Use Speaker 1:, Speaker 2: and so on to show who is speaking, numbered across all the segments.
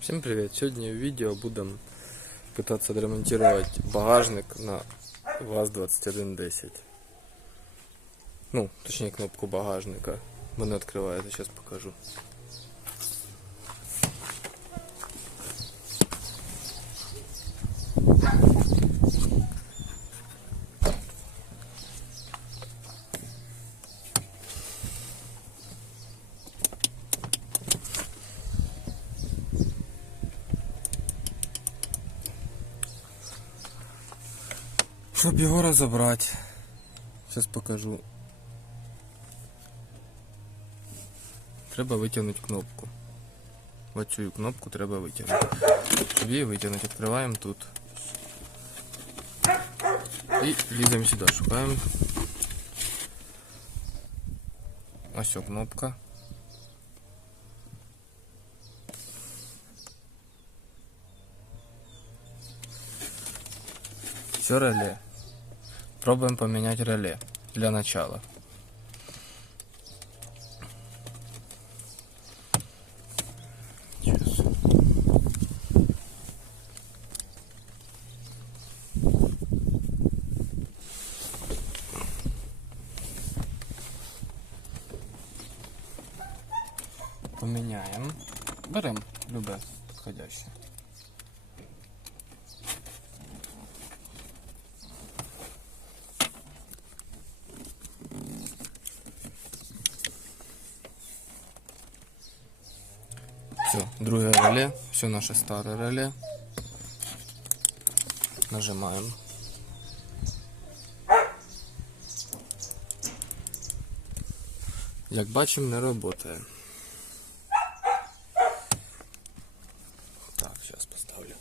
Speaker 1: Всем привет! Сегодня в видео будем пытаться отремонтировать багажник на ВАЗ-2110. Ну, точнее кнопку багажника. Мене это сейчас покажу. Щоб його розібрати, зараз покажу. Треба витягнути кнопку. Оцю кнопку треба витягнути. Щоб її витягнути, відкриваємо тут. І ліземо сюди, шукаємо. Ось кнопка. Все реле. Пробуем поменять реле для начала. Сейчас. Поменяем. Берем любое подходящее. Все, друге реле, все наше старе реле. Нажимаем. Як бачимо, не працює. Так, зараз поставлю.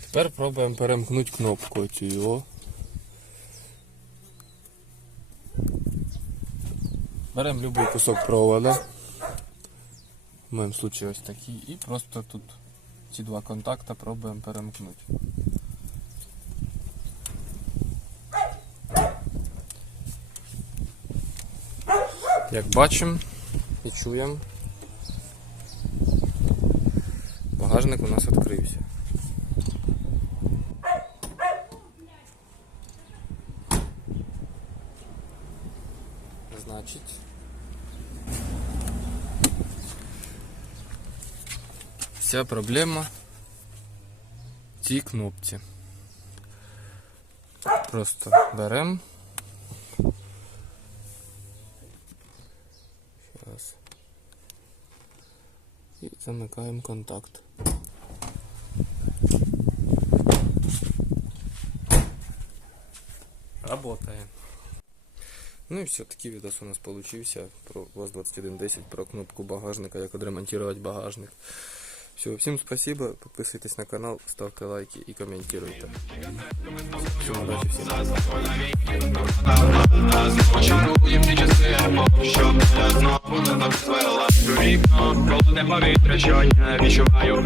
Speaker 1: Тепер пробуємо перемкнути кнопку цю. Беремо любой кусок провода. В моєму случае ось такий. І просто тут ці два контакта пробуємо перемкнути. Як бачимо і чуємо, багажник у нас відкрився. Значить. Вся проблема в цій кнопці. Просто беремо. Зараз. І замикаємо контакт. Работає. Ну і все, такий відос у нас получився про ВАЗ-2110, про кнопку багажника, як відремонтувати багажник. Все, всім спасибо, підписуйтесь на канал, ставте лайки і коментуйте. Всім удачі, всім.
Speaker 2: Очікуєм ті що я холодне повітря Відчуваю